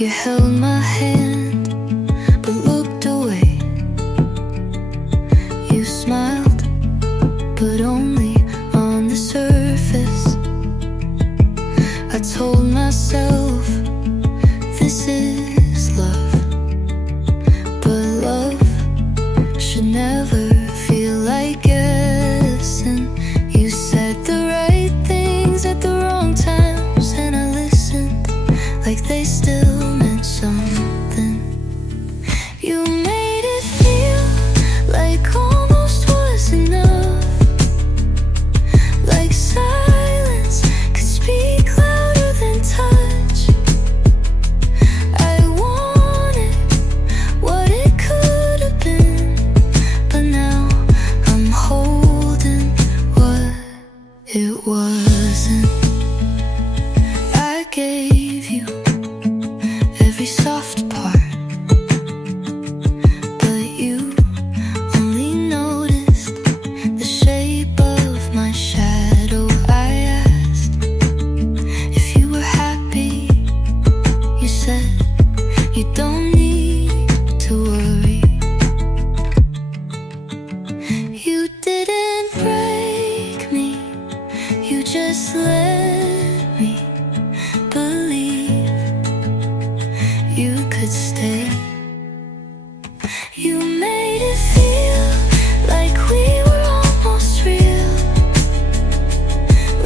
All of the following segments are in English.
You held my hand but looked away. You smiled, but only on the surface. I told myself this is love, but love should never feel like guessing. You said the right things at the wrong times, and I listened like they still meant something. You made it feel like almost was enough, like silence could speak louder than touch. I wanted what it could have been, but now I'm holding what it wasn't. I gave you every soft part, but you only noticed the shape of my shadow. I asked if you were happy. You said you don't need to worry. You didn't break me, you just let me believe you could stay. You made it feel like we were almost real,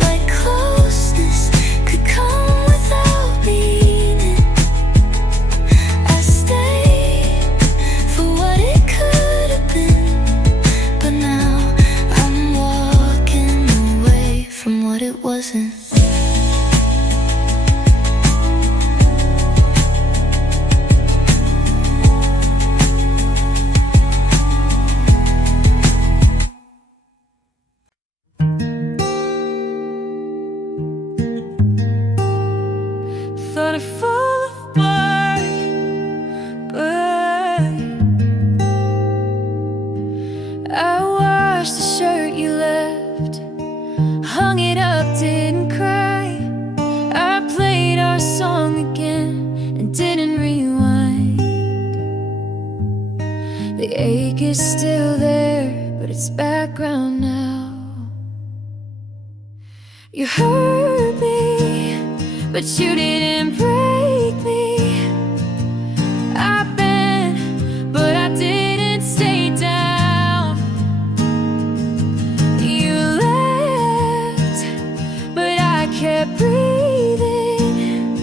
like closeness could come without meaning. I stayed for what it could have been, but now I'm walking away from what it wasn't. Thought I'd fall apart, but I washed the shirt you left, hung it up, didn't cry. I played our song again and didn't rewind. The ache is still there, but it's background now. You hurt me, but you didn't break me. I bent, but I didn't stay down. You left, but I kept breathing,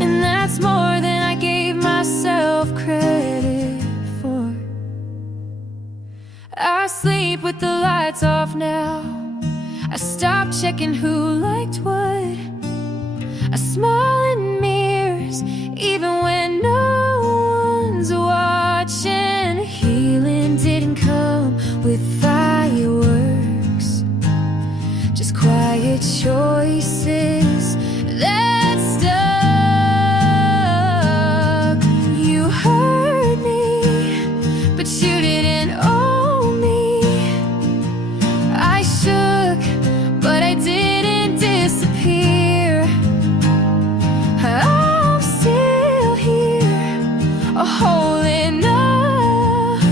and that's more than I gave myself credit for. I sleep with the lights off now. I stopped checking who liked what. I smile in mirrors even when no one's watching. Healing didn't come with fireworks, just quiet choices that stuck. You hurt me, but you didn't own me. I shook, but I didn't disappear. I'm still here, whole enough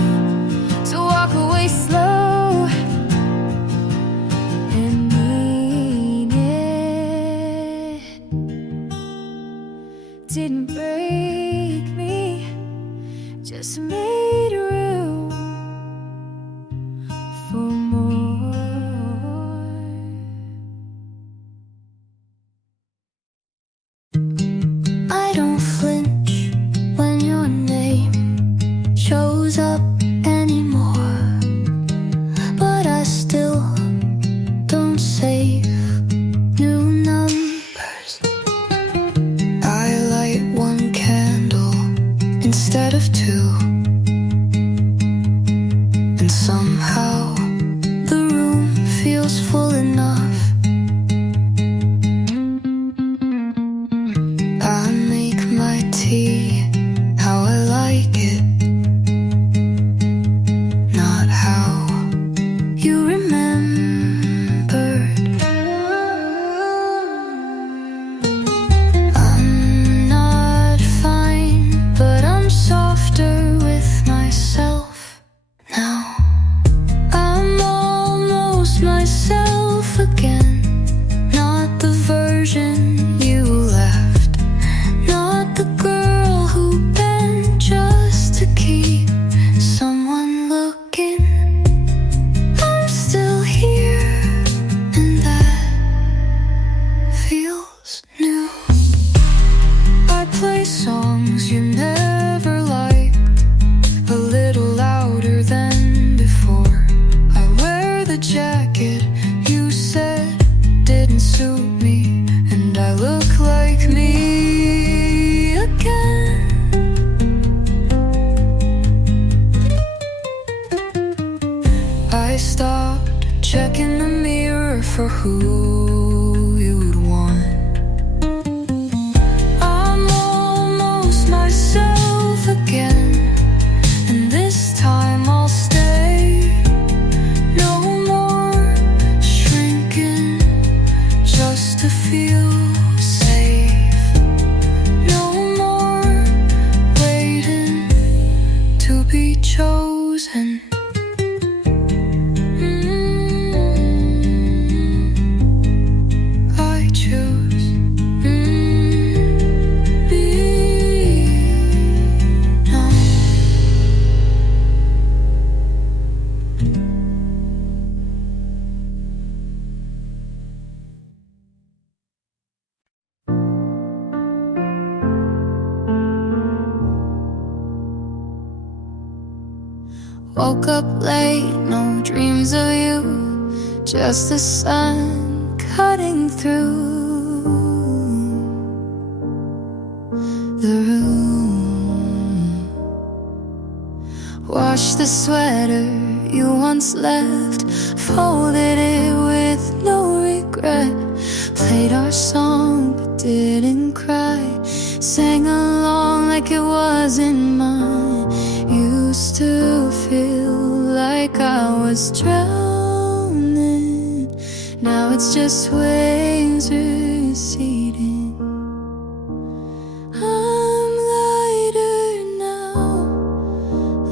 to walk away slow and mean it. Didn't break me, just made room for more. I don't flinch when your name shows up anymore, but I still don't save new numbers. I light one candle instead of two, 'cause you never liked a little louder than before. I wear the jacket you said didn't suit me, and I look like me again. I stopped checking the mirror for who you'd want. I'm almost myself again, and this time I'll stay. No more shrinking just to feel safe. No more waiting to be chosen. I choose be now. Woke up late, no dreams of you, just the sun cutting through the room. Washed the sweater you once left, folded it with no regret. Played our song but didn't cry, sang along like it wasn't mine. Used to feel like I was drowning, now it's just waves receding. I'm lighter now,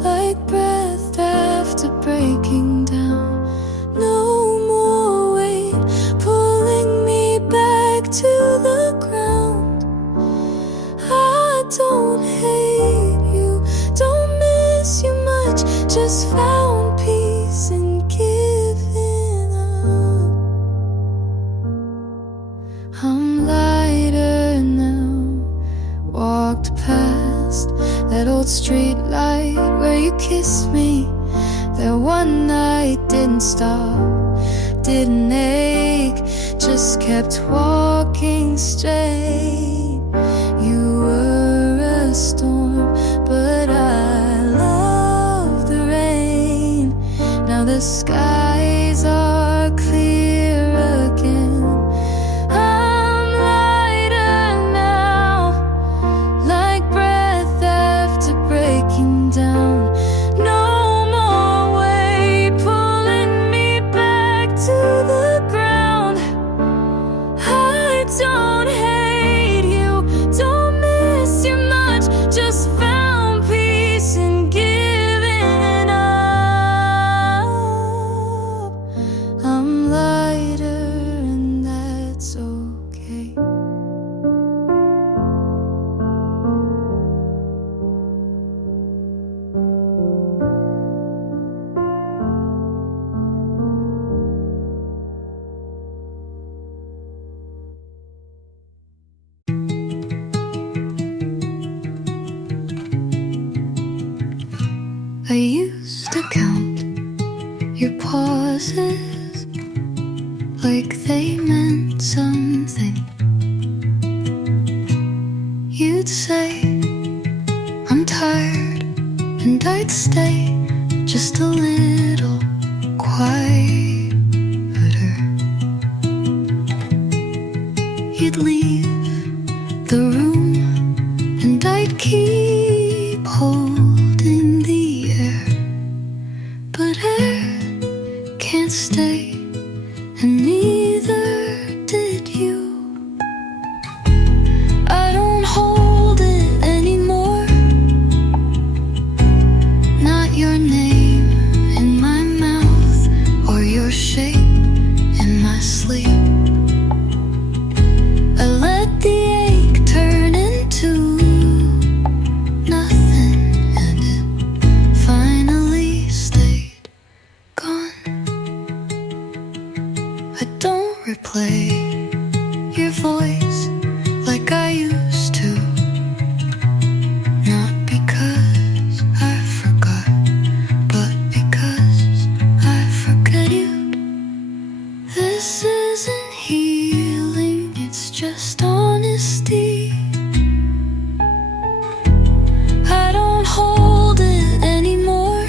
like breath after breaking down. No more weight pulling me back to the ground. I don't hate you, don't miss you much, just found peace in giving up. I'm lighter now, walked past that old street light where you kissed me. That one night didn't stop, didn't ache, just kept walking straight. You were a storm, but I love the rain. Now the skies are clear again. I'm lighter now, like breath after breaking down. No more weight pulling me back to the ground. I don't hate you, don't miss you much, just found peace in giving up. I'm lighter and that's okay. I used to count your pauses like they meant something. You'd say, I'm tired, and I'd stay just a little quieter. You'd leave the room, and I'd keep holding the air. But air can't stay, and neither did you. I don't hold it anymore, not your name in my mouth or your shape in my sleep. I let the ache turn into honesty. I don't hold it anymore.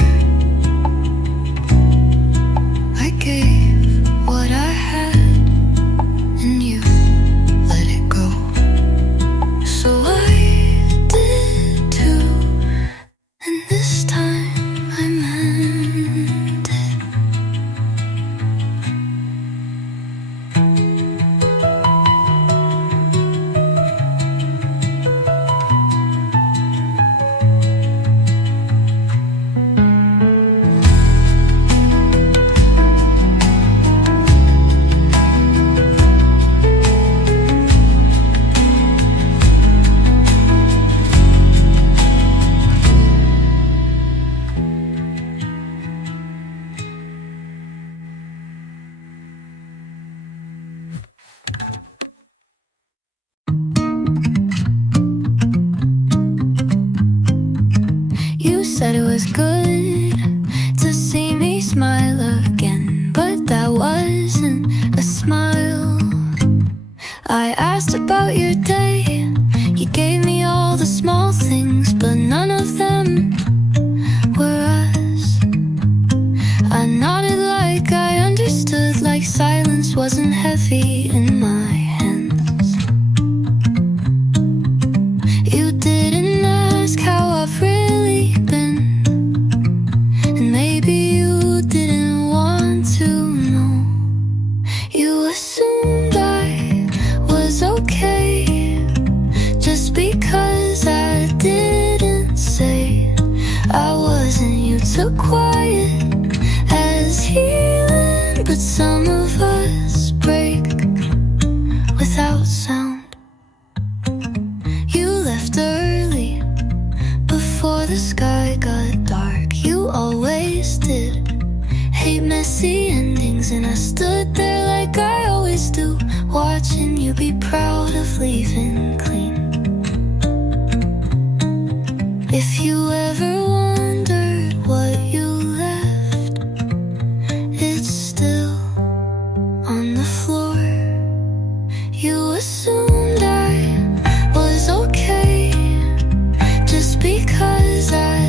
I gave what I had, and you let it go. So I did too, and this time I meant it. You said it was good to see me smile again, but that wasn't a smile. I asked about your day, you gave me all the small things, but none of them were us. I nodded like I understood, like silence wasn't heavy in my hands. You didn't ask how I've really been, and maybe you didn't want to know. You assumed I was okay just because I didn't say I wasn't. You took quiet as healing, but some of us break without sound. You left early before the sky got dark. You always did hate messy endings, and I stood there like I always do, watching you be proud of leaving clean. If you ever wondered what you left, it's still on the floor. You assumed I was okay just because I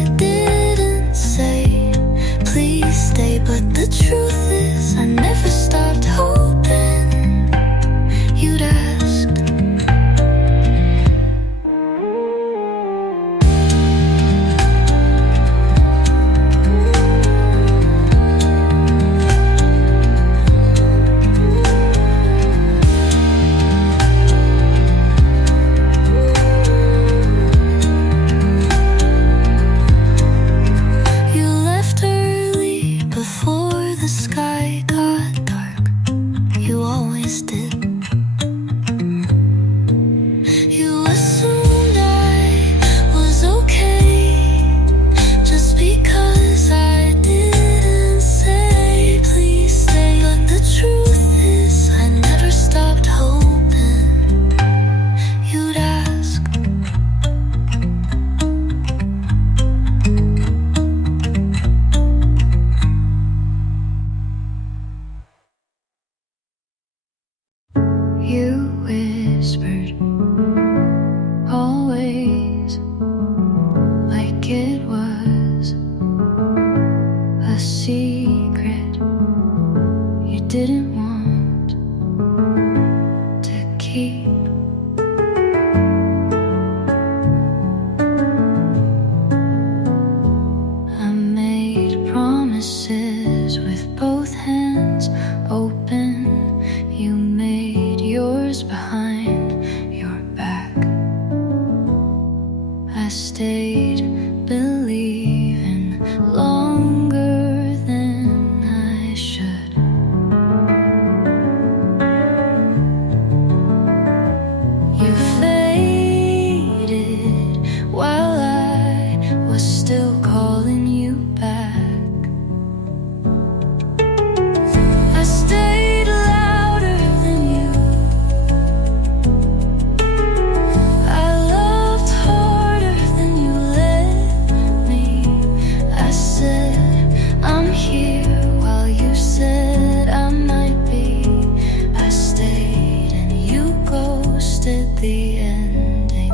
ending.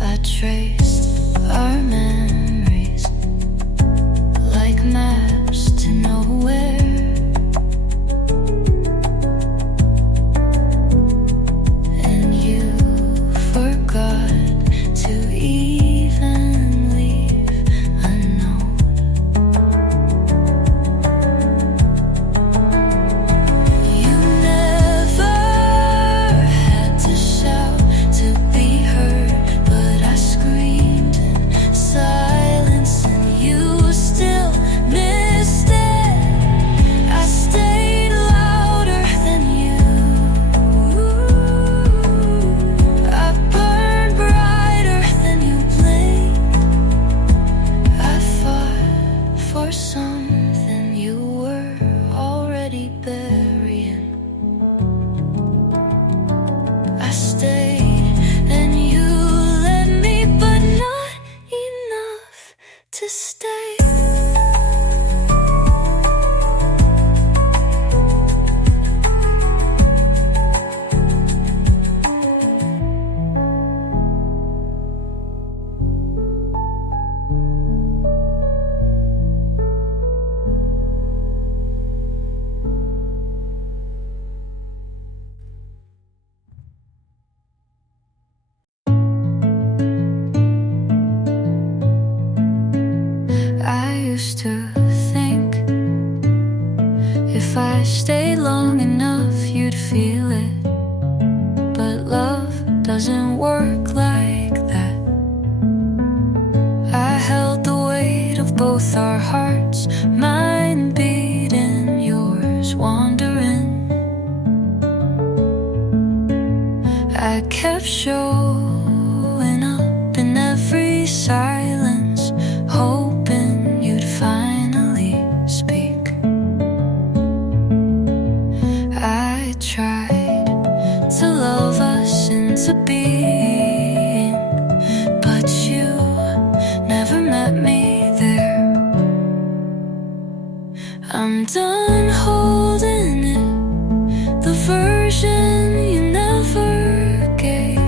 I traced our memories like maps to nowhere. And you forgot to even leave a note. You never had to shout to be heard, but I screamed in silence and you still missed it. I stayed louder than you. I burned brighter than you blinked. I fought for something you were already burying. I stayed and you let me, but not enough to stay. I used to think if I stayed long enough, you'd feel it. But love doesn't work like that. I held the weight of both our hearts, mine beating, yours wandering. I kept showing up in every silence, hoping you'd finally speak. I tried to love us into being, but you never met me there. I'm done holding it, the version you never gave.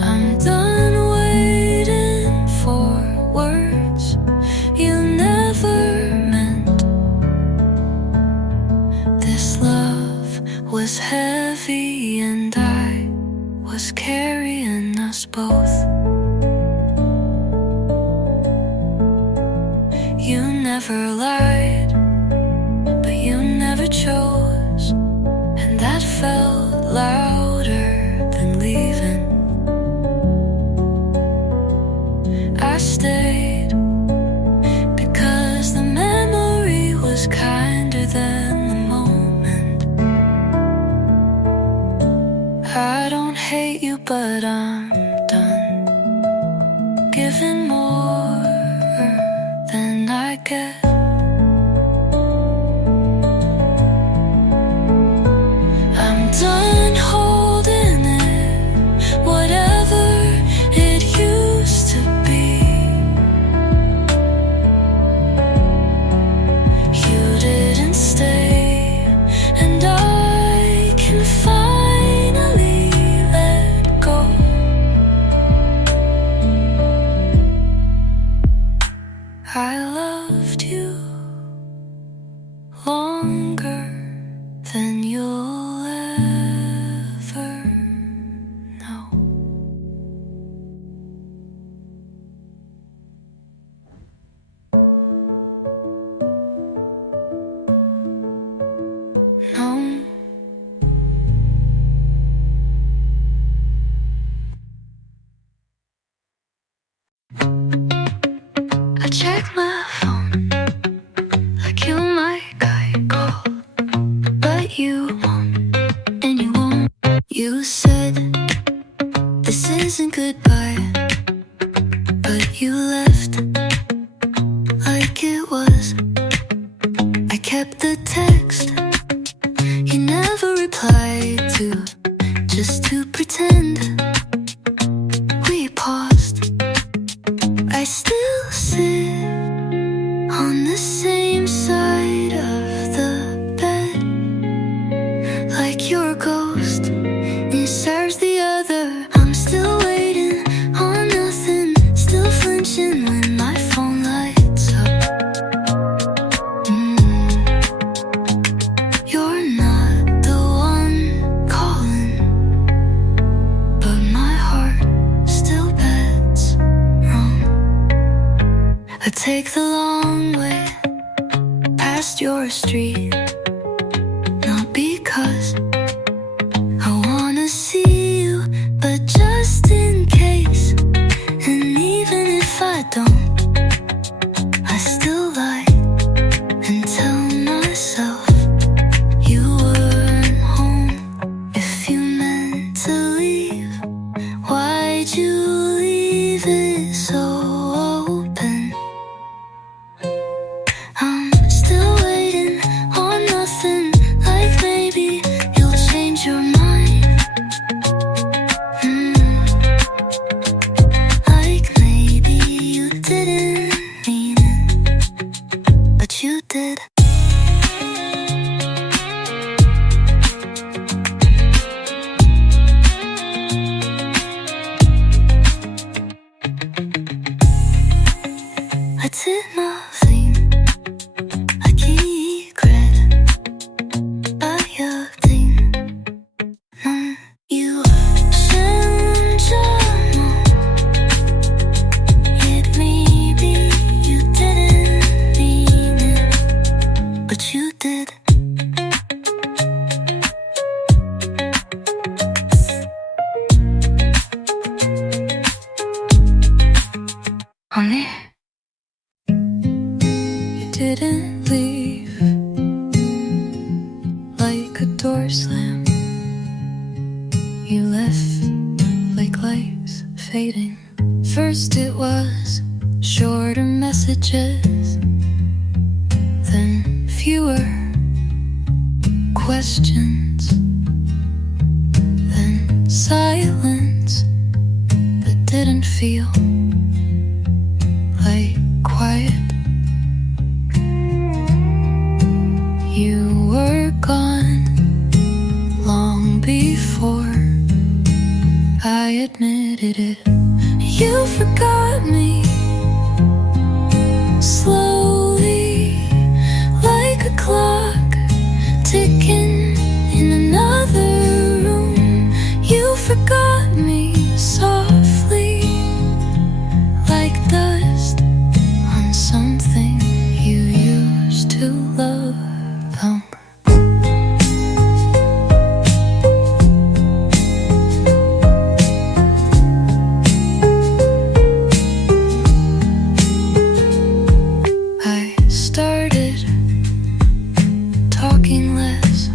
I'm done waiting for words you never meant. This love was heavy and I was carrying us both. You never lied, but you never chose, and that felt louder than leaving. I stayed because the memory was kinder than the moment. I don't hate you, but I'm done giving more than I get. I'm done holding it, whatever it used to be. You didn't stay, and I can finally let go. I loved you longer than you'll ever know. No. I check my phone like you might call, but you won't, and you won't. You said this isn't goodbye, but you left like it was. I kept the text you never replied to, just to pretend we paused. I still sit on the same crossed your street, not because I wanna see you, but just in case. And even if I don't, I still lie and tell myself you weren't home. If you meant to leave, why'd you leave it so open? I'm still waiting on nothing, like maybe you'll change your mind. Like maybe you didn't mean it, but you did. I did nothing, I keep credit by your thing. You change your mind. It maybe you didn't mean it, but you did. Honey, you didn't leave like a door slam. You left like lights fading. First it was shorter messages, then fewer questions, then silence that didn't feel like quiet. You were gone long before I admitted it. You forgot me slowly, like a clock ticking in another room. You forgot me softly, like dust on something you used to love. I started talking less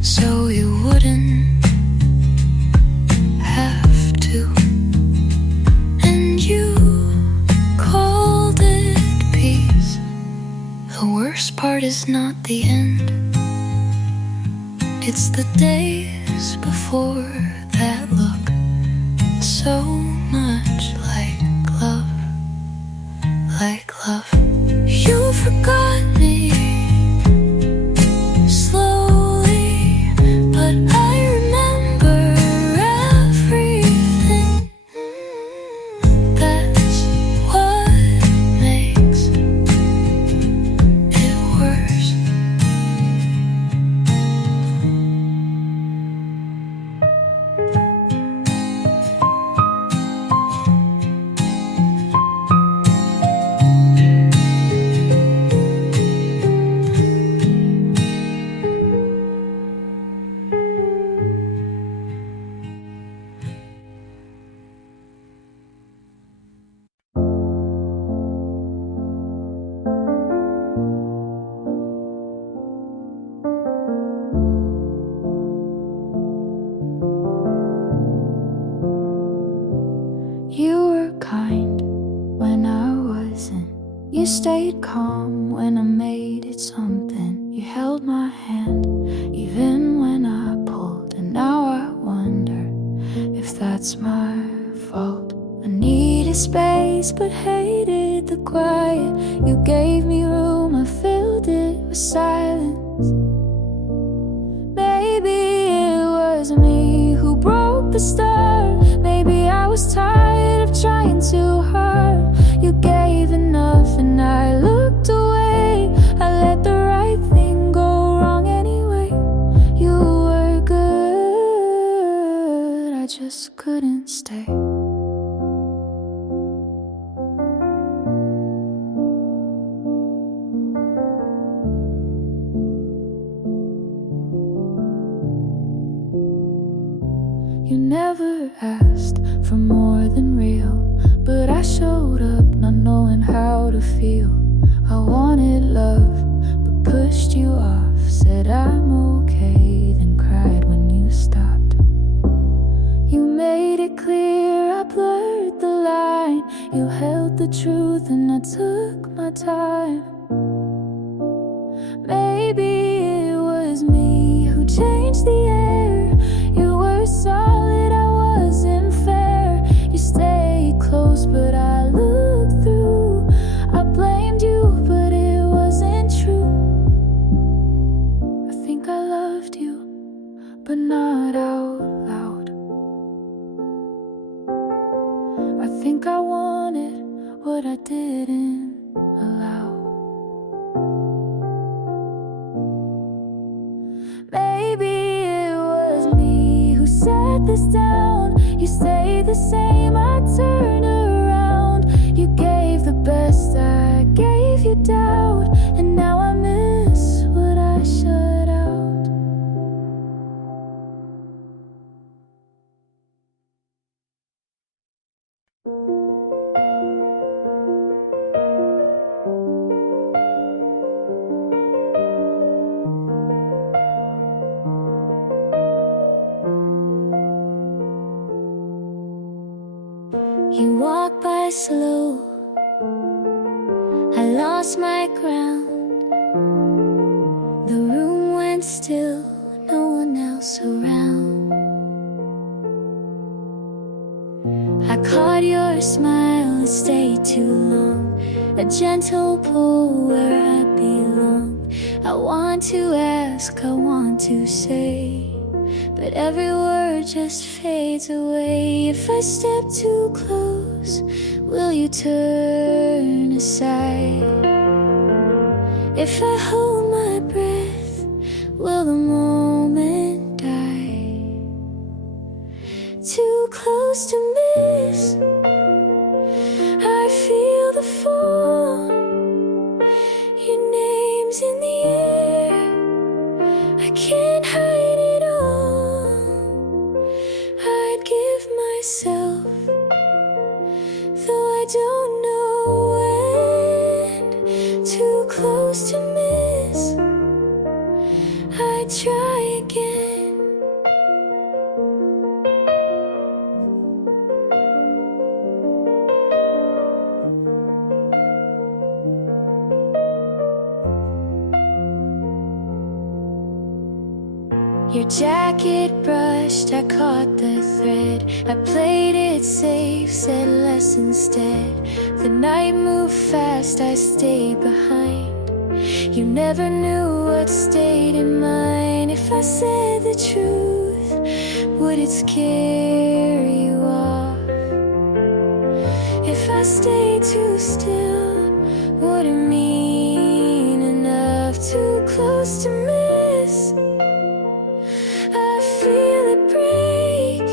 so you wouldn't have to, and you called it peace. The worst part is not the end, it's the days before that look so much like love, like love. You forgot me slowly, but I remember everything. That's what makes it worse. You were kind when I wasn't. You stayed calm when I made it something. You held my hand even when I pulled. And now I wonder if that's my fault. I needed space but hated the quiet. You gave me room, I filled it with silence. Maybe it was me who broke the start. Maybe I was tired of trying too hard. You gave enough and I looked away. I let the right thing go wrong anyway. You were good, I just couldn't stay. never asked for more than real, but I showed up not knowing how to feel. I wanted love, but pushed you off. Said I'm okay, then cried when you stopped. You made it clear, I blurred the line. You held the truth and I took my time. Maybe it was me who changed the air. You were solid, I wasn't fair. You stayed close, but I looked through. I blamed you, but it wasn't true. I think I loved you, but not out loud. I think I wanted what I didn't allow. Maybe it was me who set this down. You stayed the same, I turned around. You gave the best, I gave you doubt, and now I miss what I shut out. You walked by slow, I lost my ground. The room went still, no one else around. I caught your smile, it stayed too long. A gentle pull where I belong. I want to ask, I want to say, but every word just fades away. If I step too close, will you turn aside? If I hold my breath, will the moment die? Too close to miss, I feel the fall. Your name's in the air, I can't hide it all. I'd give myself, though I don't know when. Too close to miss, I'd try again. Your jacket brushed, I caught the thread. I played it safe, said less instead. The night moved fast, I stayed behind. You never knew what stayed in mine. If I said the truth, would it scare you off? If I stayed too still, would it mean enough? Too close to miss, feel it break.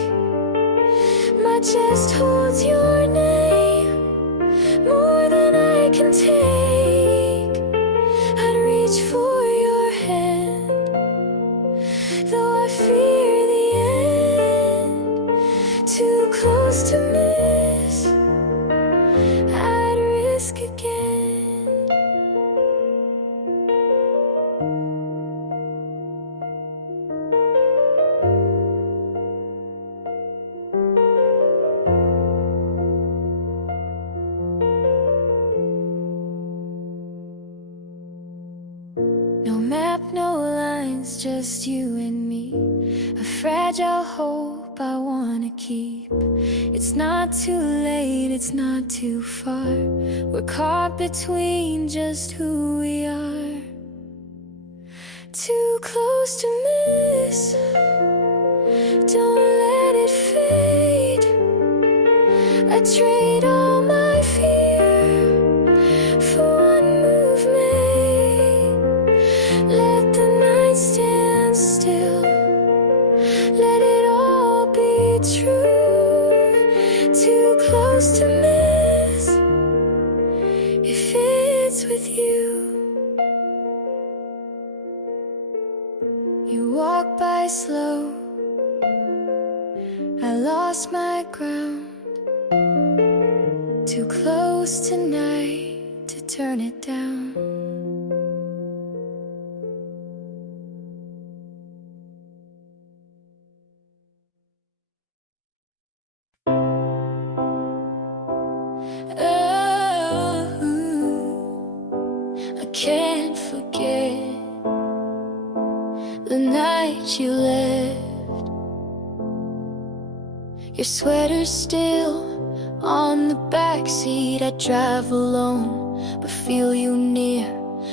My chest holds your name more than I can take. I'd reach for your hand, though I fear the end. Too close to miss, I'd risk again. No lines, just you and me. A fragile hope I wanna keep. It's not too late, it's not too far. We're caught between just who we are. Too close to miss, don't let it fade. I trade all my fear for one movement. Let the night stand still, let it all be true. Too close to miss, if it's with you. You walk by slow, I lost my ground. Too close tonight to turn it down. I can't forget the night you left. Your sweater's still on the backseat. I drive alone, but feel you near.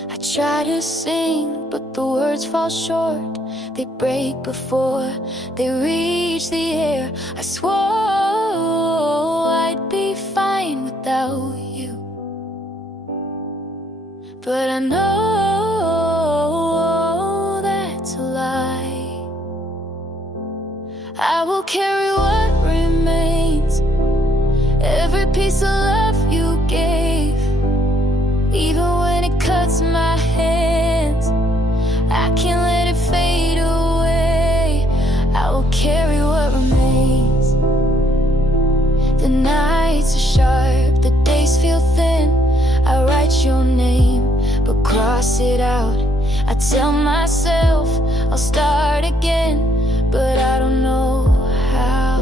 I try to sing, but the words fall short. They break before they reach the air. I swore I'd be fine without you, but I know that's a lie. I will carry what remains, every piece of love you gave, even when it cuts my hands. I can't let it fade away. I will carry what remains. The nights are sharp, the days feel thin. I write your name, but cross it out. I tell myself I'll start again, but I don't know how.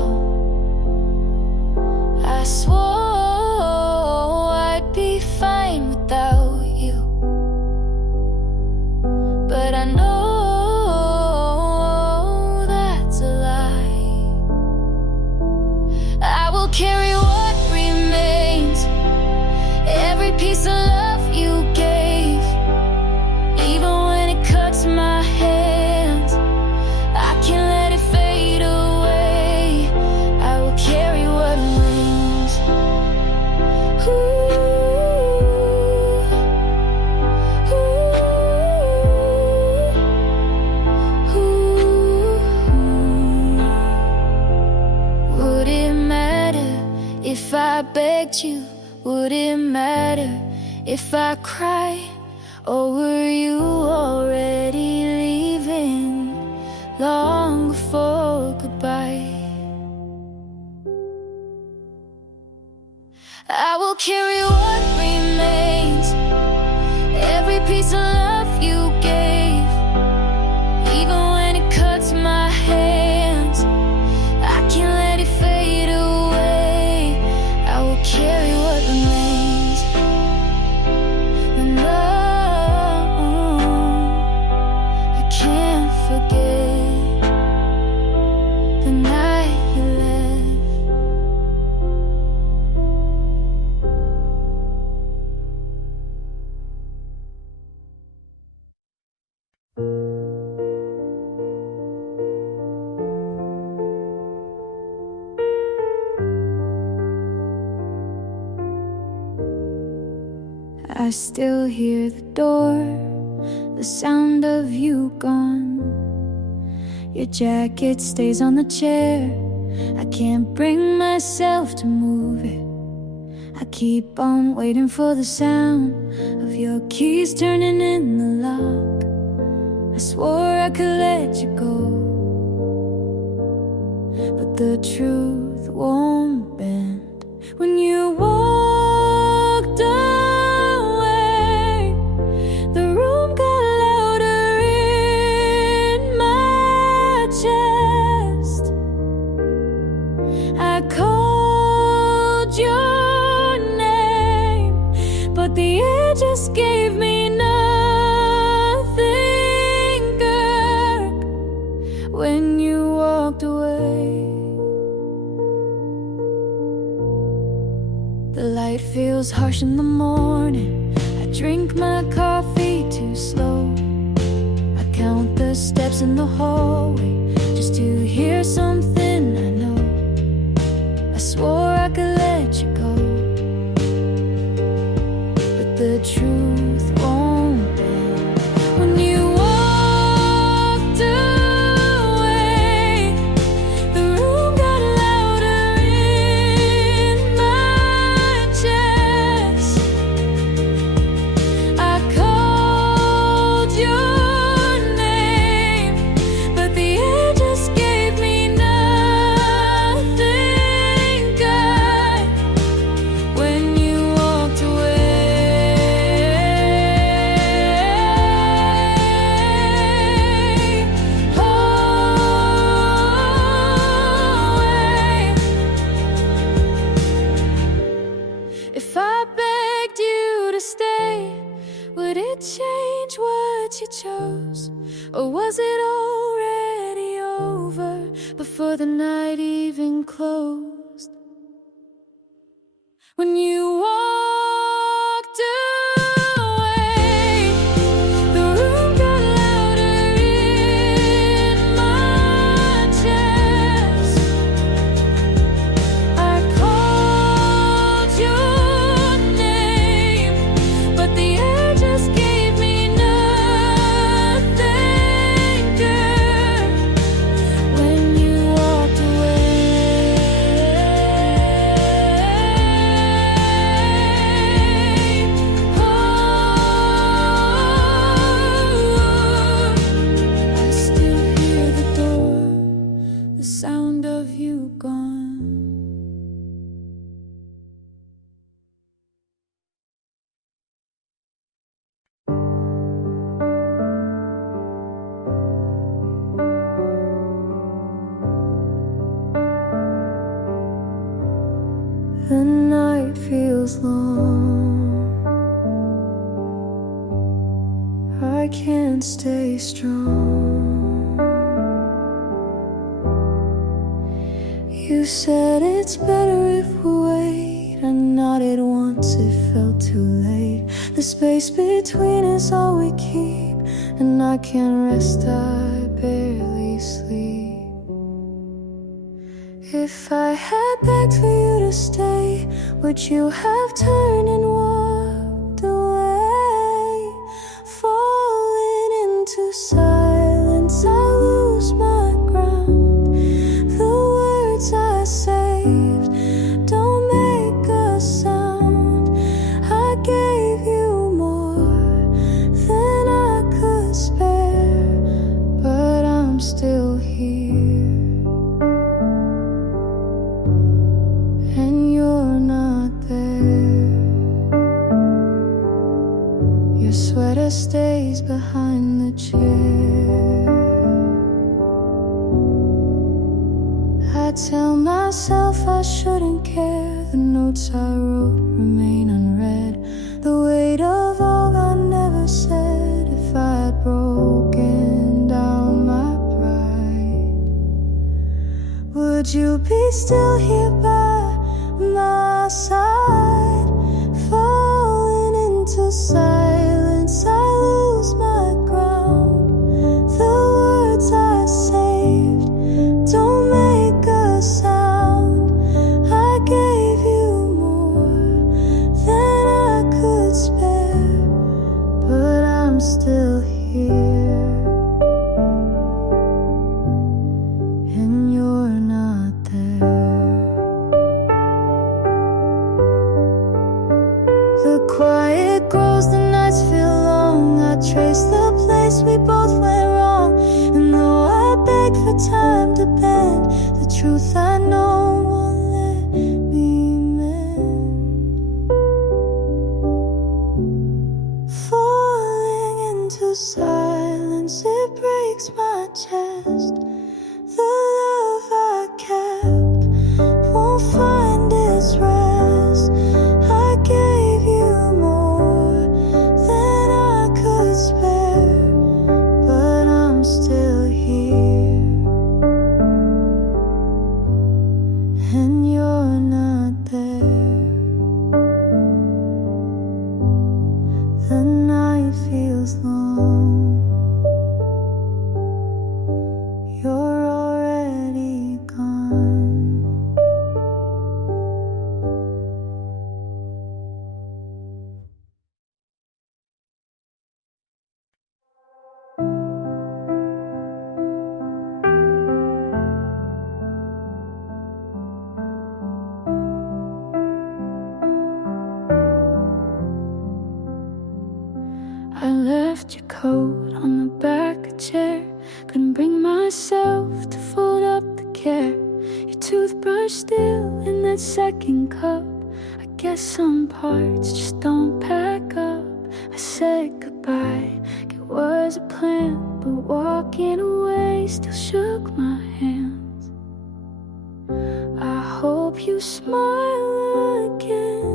I swore I'd be fine without you, but I know that's a lie. I will carry what remains, every piece of love you gave, even when it cuts my hands. I can't let it fade away. I will carry what remains. Ooh, ooh, ooh. Would it matter if I begged you? Would it matter if I cried? Or were you already leaving long before goodbye? I will carry what remains, every piece of love you gave, even when it cuts my hands. I can't let it fade away. I will carry what remains. And I can't forget the night you left. I still hear the door, the sound of you gone. Your jacket stays on the chair. I can't bring myself to move it. I keep on waiting for the sound of your keys turning in the lock. I swore I could let you go, but the truth won't bend. When you walked away, the room got louder in my chest. I called your name, but the air just gave me nothing, Kirk. When you walked away, the light feels harsh in the morning. I drink my coffee too slow. I count the steps in the hallway just to hear something I know. I swore I could let you go, but the truth won't bend. When you walked away, the room got louder in my chest. that you chose? Or was it already over before the night even closed? When you walked away, the room got louder in my chest. I called your name, but the air just gave me nothing, girl. When you walked away, I still hear the door, the sound of you gone. The night feels long. I can't stay strong. You said it's better if we wait. I nodded once, it felt too late. The space between is all we keep, and I can't rest, I barely sleep. If I had begged for you to stay, would you have turned and walked away? Falling into silence, I lose my ground. The words I saved don't make a sound. I gave you more than I could spare, but I'm still here. And you're not there. Your sweater stays behind the chair. I tell myself I shouldn't care. The notes I wrote remain unread. The weight of all I never said. If I had broken down my pride, would you be still here by my side? Falling into silence, I lose my ground. The words I saved don't make a sound. I gave you more than I could spare, but I'm still here. And you're not there. The quiet grows, the nights feel long. I trace the place we both went wrong. And though I beg for time to bend, the truth I know won't let me mend. Falling into silence, it breaks my chest. The love I kept won't find its rest. I gave you more than I could spare, but I'm still here. And you're not there. The night feels long. You're already gone. I left your coat on the back of a chair. Couldn't bring myself to fold up the care. Your toothbrush still in that second cup. I guess some parts just don't pack up. I said goodbye, it was a plan, but walking away still shook my hands. I hope you smile again,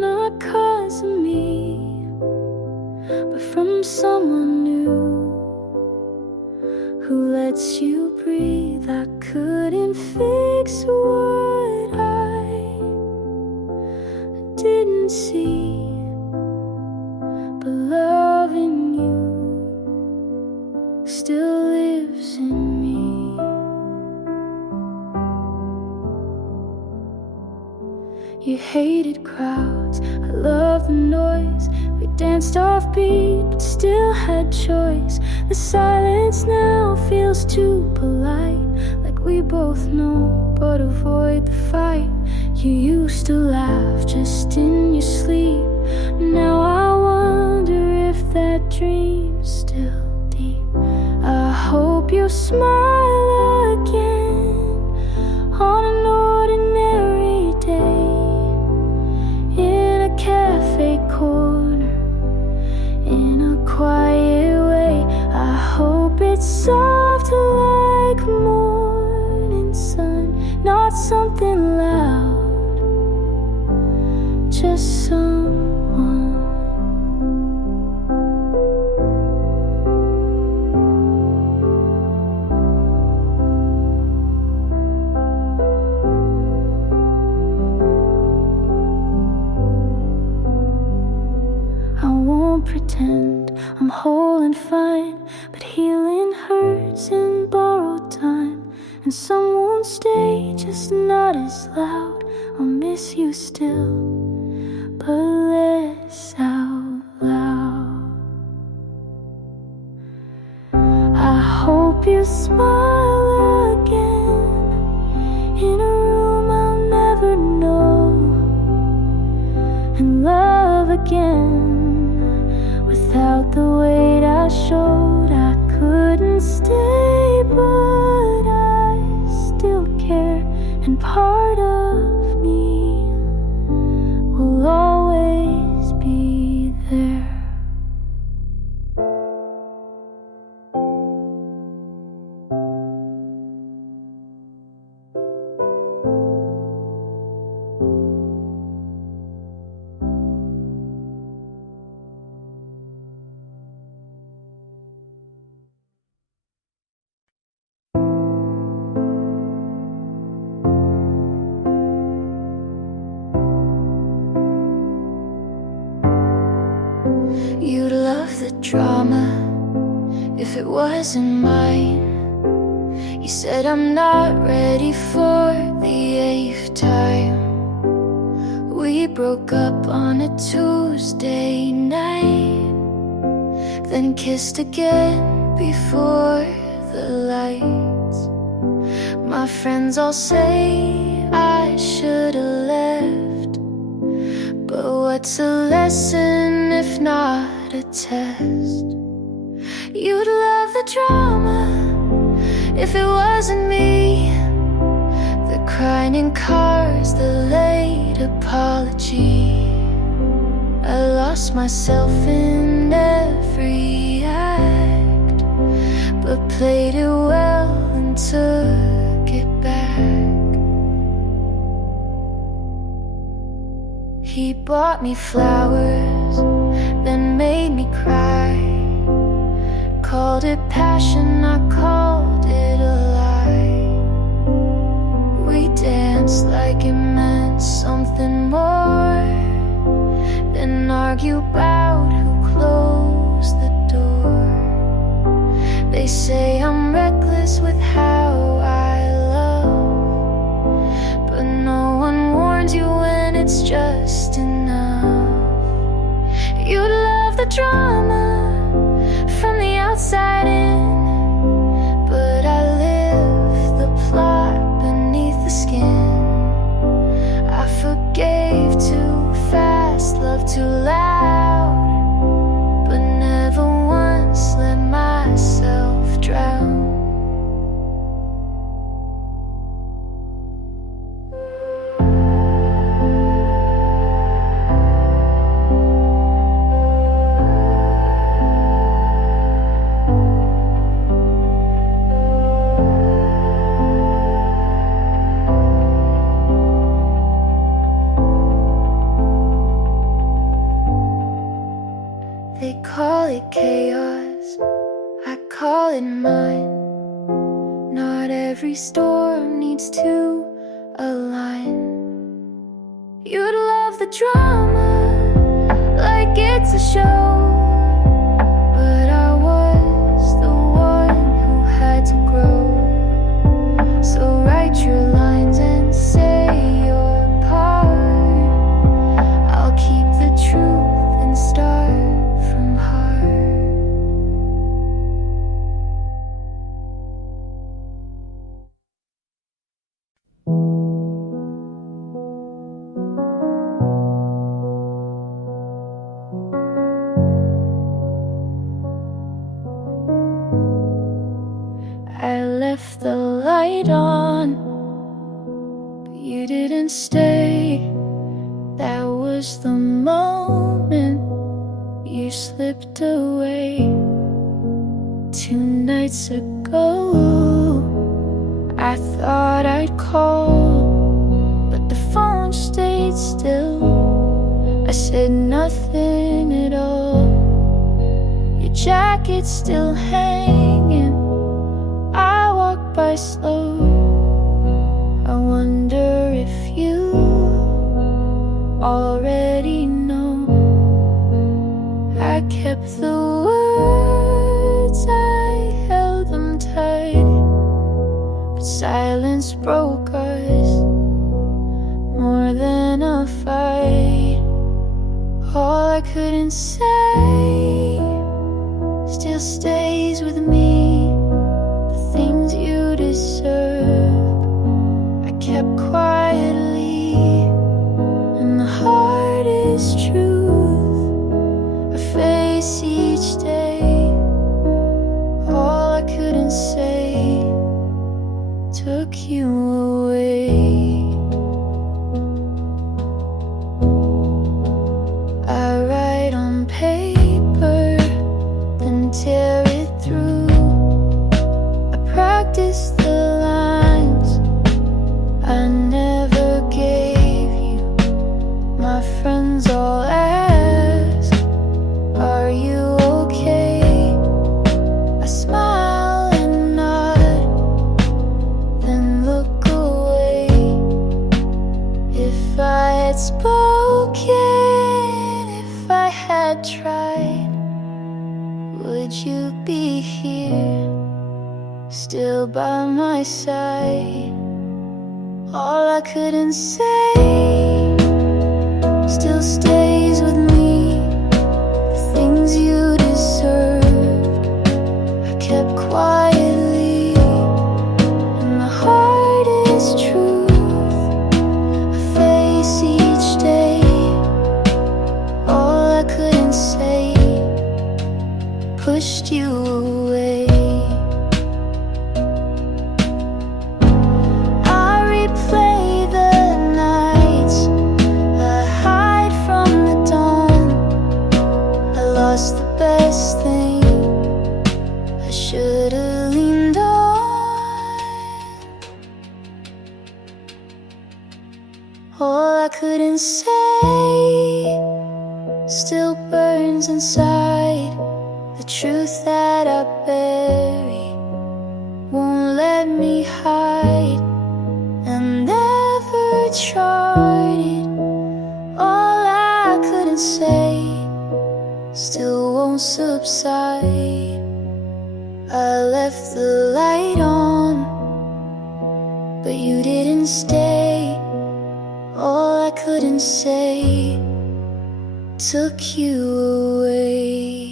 not 'cause of me, but from someone new who lets you breathe. I couldn't fix what I didn't see, but loving you still lives in me. You hated crowds, I loved the noise. We danced off beat, but still had choice. The silence now feels too polite, like we both know, but avoid the fight. You used to laugh just in your sleep. Now I wonder if that dream's still deep. I hope you smile again on an ordinary day, in a cafe corner, in a quiet way. I hope it's soft like morning sun, not something loud, just someone. I won't pretend I'm whole and fine, but healing hurts in borrowed time, and some won't stay, just not as loud. I'll miss you still, but less out loud. I hope you smile again in a room I'll never know, and love again without the weight I showed. I couldn't stay, but I still care, and part of me will always be there. You'd love the drama if it wasn't mine. You said I'm not ready for the 8th time. We broke up on a Tuesday night, then kissed again before the lights. My friends all say I should've left, but what's a lesson if not a test? You'd love the drama if it wasn't me, the crying in cars, the late apology. I lost myself in every act, but played it well and took it back. He bought me flowers, then made me cry. Called it passion, I called it a lie. We danced like it meant something more, then argue about who closed the door. They say I'm reckless with how I love, but no one warns you when it's just enough. You love the drama from the outside in, but I live the plot beneath the skin. I forgave too fast, loved too loud, but never once let myself drown. it chaos, I call it mine. Not every storm needs to align. You'd love the drama like it's a show, but I was the one who had to grow. So write your lines and say your part. I'll keep the truth and start from heart. I left the light on, but you didn't stay. That was the moment you slipped away. 2 nights ago, I thought I'd call, but the phone stayed still. I said nothing at all. Your jacket's still hanging. I walk by slow. I wonder if you already know. I kept the words, I held them tight, but silence broke us more than a fight. All I couldn't say still stays with me. Things you deserve, I kept quietly, and the heart is truth I face each day. All I couldn't say took you away. I write on paper, then tear it through. Practice the lines I never gave you. My friends all ask, are you okay? I smile and nod, then look away. If I had spoken, if I had tried, would you be here, still by my side? All I couldn't say still stays with me. The things you deserved, I kept quietly, and the heart is truth I face each day. All I couldn't say pushed you away. Lost the best thing I should've leaned on. All I couldn't say still burns inside. The truth that I bury won't let me hide, and never charted. All I couldn't say still won't subside. I left the light on, but you didn't stay. All I couldn't say took you away.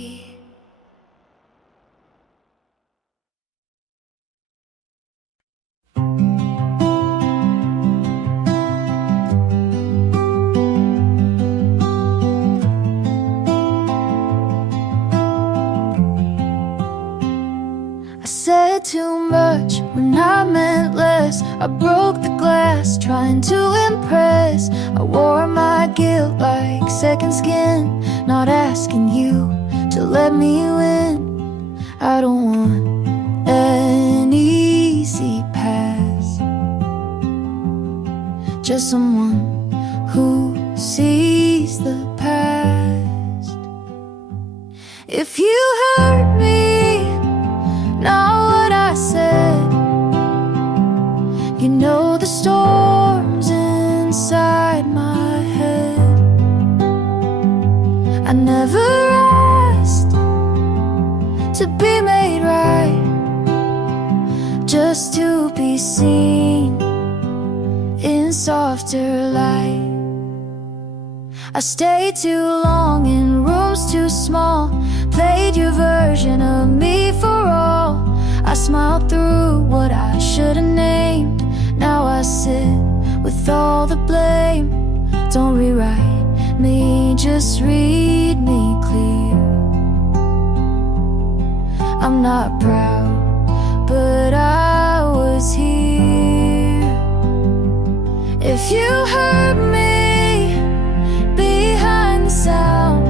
Said too much when I meant less. I broke the glass trying to impress. I wore my guilt like second skin, not asking you to let me win. I don't want an easy pass, just someone who sees the past. If you hurt me, not what I said. You know the storms inside my head. I never asked to be made right, just to be seen in softer light. I stayed too long in rooms too small, played your version of me for all. I smiled through what I should've named. Now I sit with all the blame. Don't rewrite me, just read me clear. I'm not proud, but I was here. If you hurt me behind the sound,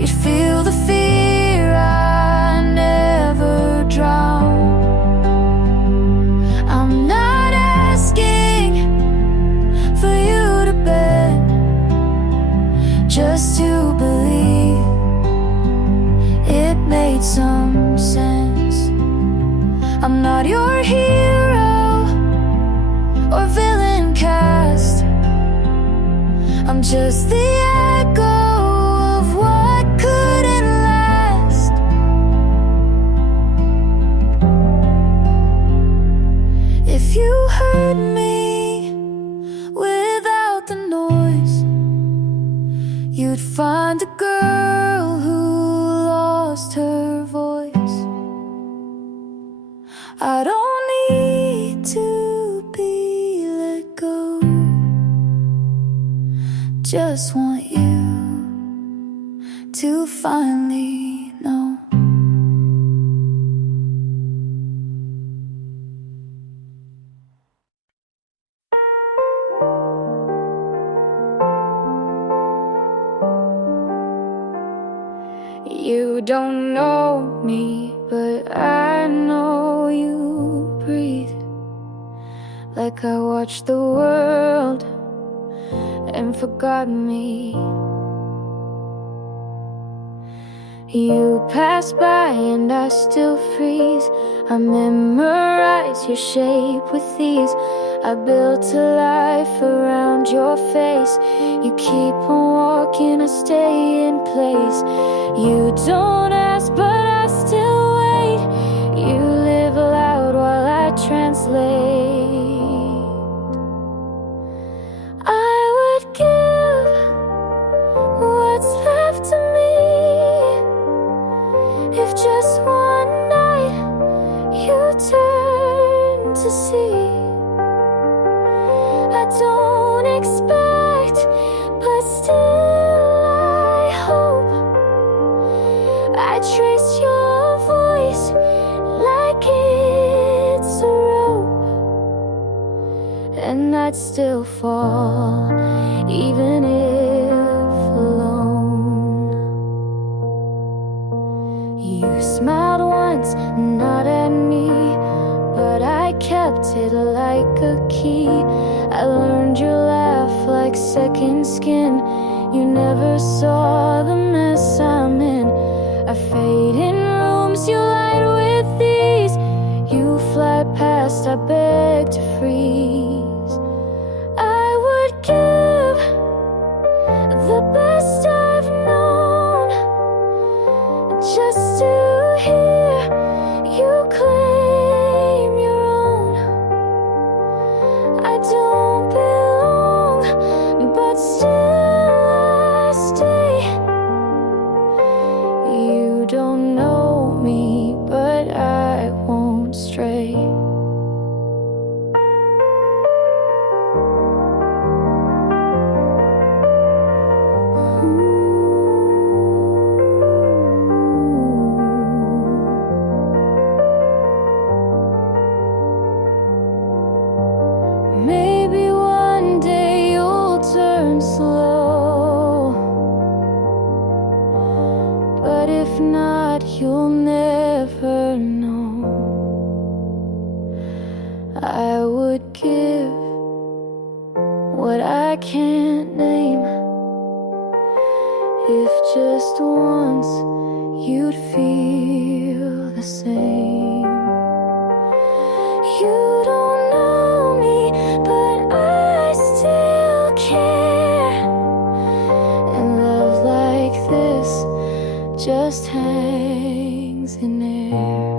you'd feel the fear I never drowned. I'm not asking for you to bend, just to believe it made some sense. I'm not your hero or villain cast. I'm just the echo of what couldn't last. If you heard me without the noise, you'd find a girl who lost her voice. I don't need to be let go, just want you to finally know. You don't know me, but I know you breathe. Like I watched the world and forgot me. You pass by and I still freeze. I memorize your shape with ease. I built a life around your face. You keep on walking, I stay in place. You don't ask, but I still wait. You live aloud while I translate. I would give what's left of me if just one night you turn to see. I don't expect, but still I hope. I trace your voice like it's a rope, and I'd still fall, even if alone. You smiled once, not at me, but I kept it like a key. I learned your laugh like second skin. You never saw the mess I'm in. I fade in rooms you light with these. You fly past, I beg to freeze. I would give the best I've known just to hear you claim your own. I don't belong, but still I stay. You don't know me, but I won't stray. Maybe one day you'll turn slow, but if not, you'll never know. I would give what I can't name If just once you'd feel the same. You don't know me, but I still care. And love like this just hangs in air.